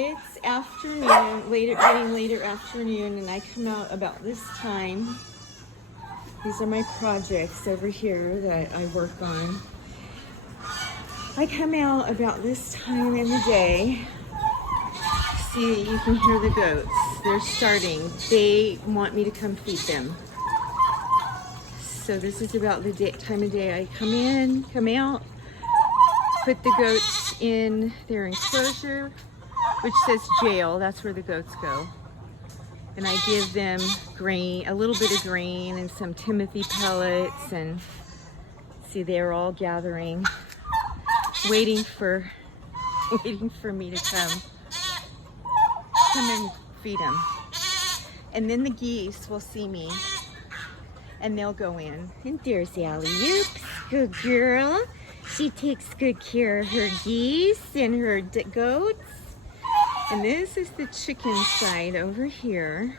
It's afternoon, getting later afternoon, and I come out about this time. These are my projects over here that I work on. I come out about this time in the day. See, you can hear the goats. They're starting. They want me to come feed them. So this is about the time of day I come out, put the goats in their enclosure, which says jail. That's where the goats go. And I give them grain, a little bit of grain and some Timothy pellets, and see, they're all gathering, waiting for me to come and feed them. And then the geese will see me and they'll go in. And there's Allie. Oops, good girl. She takes good care of her geese and her goats. And this is the chicken side over here.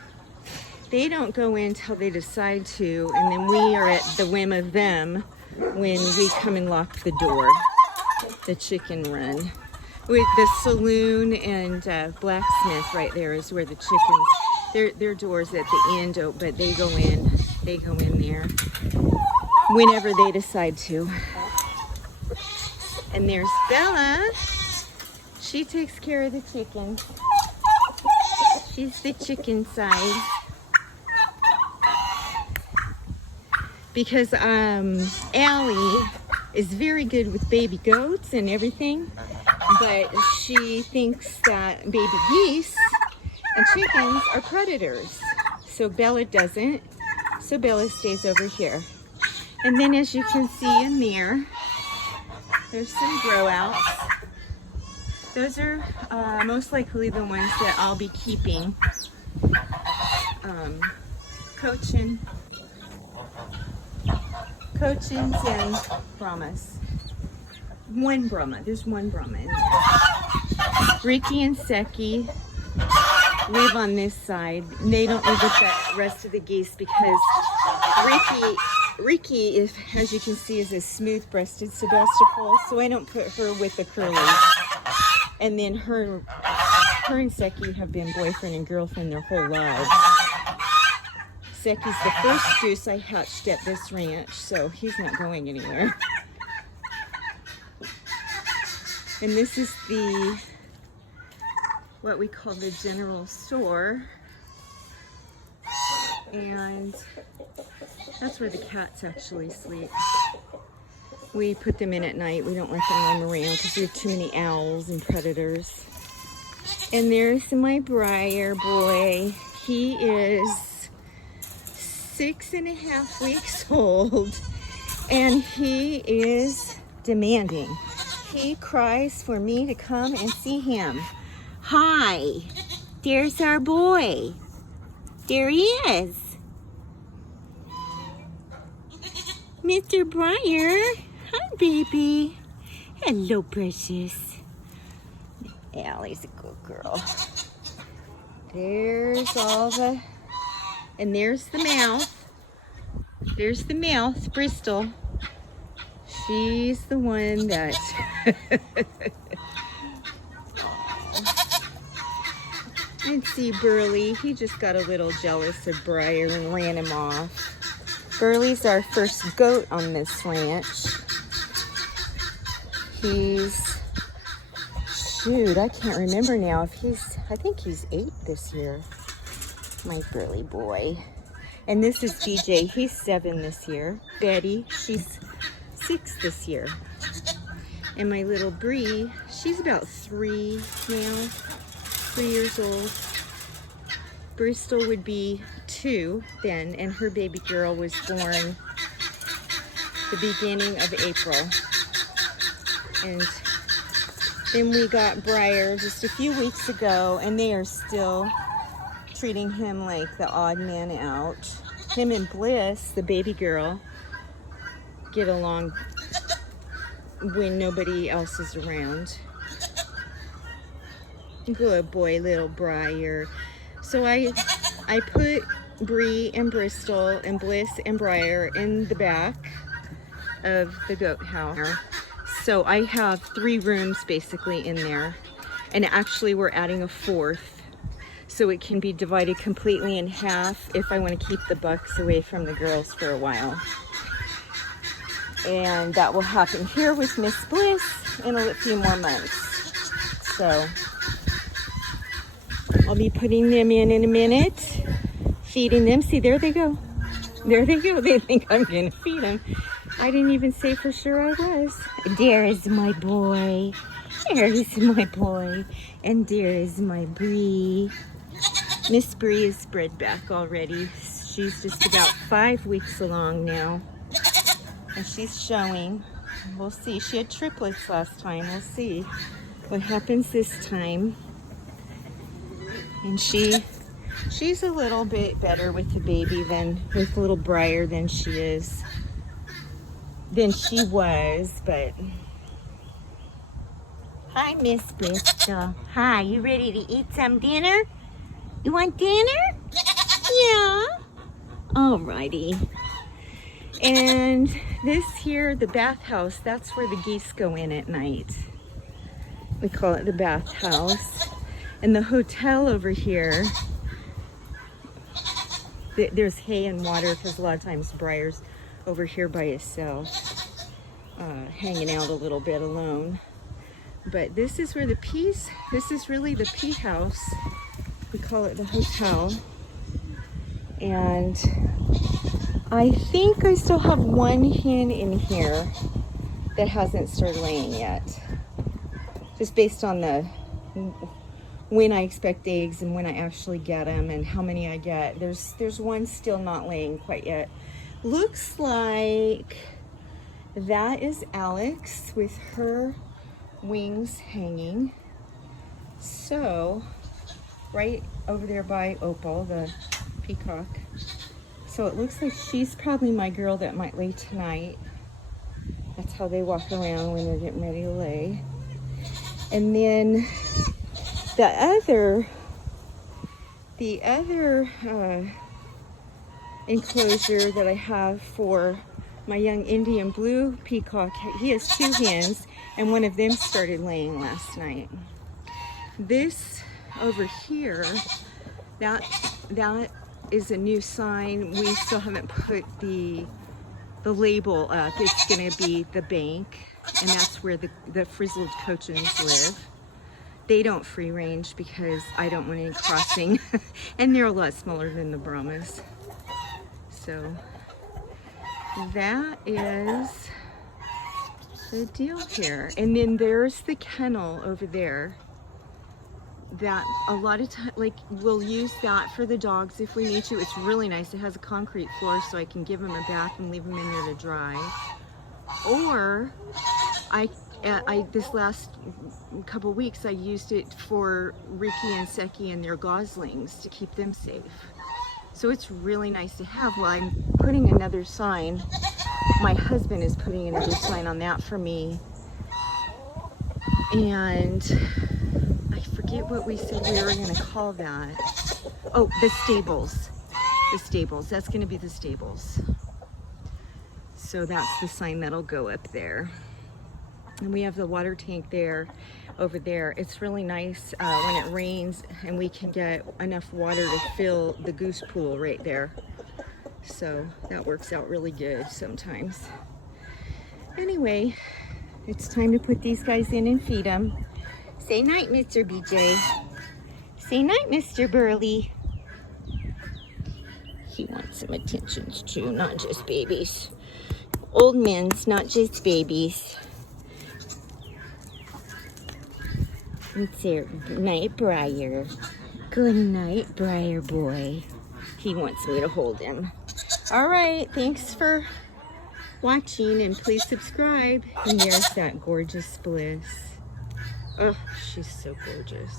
They don't go in till they decide to, and then we are at the whim of them when we come and lock the door. The chicken run. With the saloon and blacksmith right there is where the chickens, their doors at the end, but they go in there whenever they decide to. And there's Bella. She takes care of the chickens. She's the chicken side. Because Allie is very good with baby goats and everything, but she thinks that baby geese and chickens are predators. So Bella doesn't. So Bella stays over here. And then as you can see in there's some grow outs. Those are most likely the ones that I'll be keeping. Cochins and Brahmas. One Brahma. There's one Brahma in there. Ricky and Seki live on this side. They don't live with the rest of the geese because Ricky, as you can see, is a smooth-breasted Sebastopol, so I don't put her with the curlies. And then her and Seki have been boyfriend and girlfriend their whole lives. Seki's the first goose I hatched at this ranch, so he's not going anywhere. And this is what we call the general store. And that's where the cats actually sleep. We put them in at night. We don't let them roam around because we have too many owls and predators. And there's my Briar boy. He is 6.5 weeks old, and he is demanding. He cries for me to come and see him. Hi, there's our boy. There he is. Mr. Briar. Hi, baby. Hello, precious. Allie's a good girl. There's all the... And there's the mouth. There's the mouth, Bristol. She's the one that... And see Burley. He just got a little jealous of Briar and ran him off. Burley's our first goat on this ranch. He's... Shoot, I can't remember now if I think he's 8 this year. My Burley boy. And this is BJ. He's 7 this year. Betty, she's 6 this year. And my little Bree, she's about 3 now. 3 years old. Bristol would be 2 then, and her baby girl was born the beginning of April. And then we got Briar just a few weeks ago, and they are still treating him like the odd man out. Him and Bliss, the baby girl, get along when nobody else is around. Good boy, little Briar. So I put Bree and Bristol and Bliss and Briar in the back of the goat house. So I have 3 rooms basically in there. And actually we're adding a fourth, so it can be divided completely in half if I want to keep the bucks away from the girls for a while. And that will happen here with Miss Bliss in a few more months. So I'll be putting them in a minute, feeding them. See, there they go. There they go. They think I'm going to feed them. I didn't even say for sure I was. There is my boy. There is my boy. And there is my Bree. Miss Bree is bred back already. She's just about 5 weeks along now. And she's showing. We'll see. She had triplets last time. We'll see what happens this time. And she's a little bit better with the baby than with little Briar than she was, but hi, Miss Bristol. Hi, you ready to eat some dinner? You want dinner? Yeah. Alrighty. And this here, the bathhouse, that's where the geese go in at night. We call it the bathhouse. And the hotel over here, there's hay and water because a lot of times Briar's over here by himself, hanging out a little bit alone. But this is where this is really the pea house. We call it the hotel. And I think I still have one hen in here that hasn't started laying yet. Just based on when I expect eggs and when I actually get them and how many I get. There's one still not laying quite yet. Looks like that is Alex with her wings hanging. So, right over there by Opal, the peacock. So it looks like she's probably my girl that might lay tonight. That's how they walk around when they're getting ready to lay. And then the other enclosure that I have for my young Indian blue peacock, he has 2 hens, and one of them started laying last night. This over here, that is a new sign. We still haven't put the label up. It's going to be the bank, and that's where the frizzled cochins live. They don't free range because I don't want any crossing, and they're a lot smaller than the Brahmas. So that is the deal here. And then there's the kennel over there that a lot of time, like, we'll use that for the dogs if we need to. It's really nice. It has a concrete floor, so I can give them a bath and leave them in there to dry. Or this last couple weeks I used it for Ricky and Seki and their goslings to keep them safe. So it's really nice to have. Well, I'm putting another sign. My husband is putting another sign on that for me. And I forget what we said we were going to call that. Oh, the stables. The stables. That's going to be the stables. So that's the sign that'll go up there. And we have the water tank there, over there. It's really nice when it rains and we can get enough water to fill the goose pool right there. So that works out really good sometimes. Anyway, it's time to put these guys in and feed them. Say night, Mr. BJ. Say night, Mr. Burley. He wants some attentions too, not just babies. Old men's, not just babies. It's there. Good night, Briar. Good night, Briar boy. He wants me to hold him. All right, thanks for watching, and please subscribe. And there's that gorgeous Bliss. Oh, she's so gorgeous.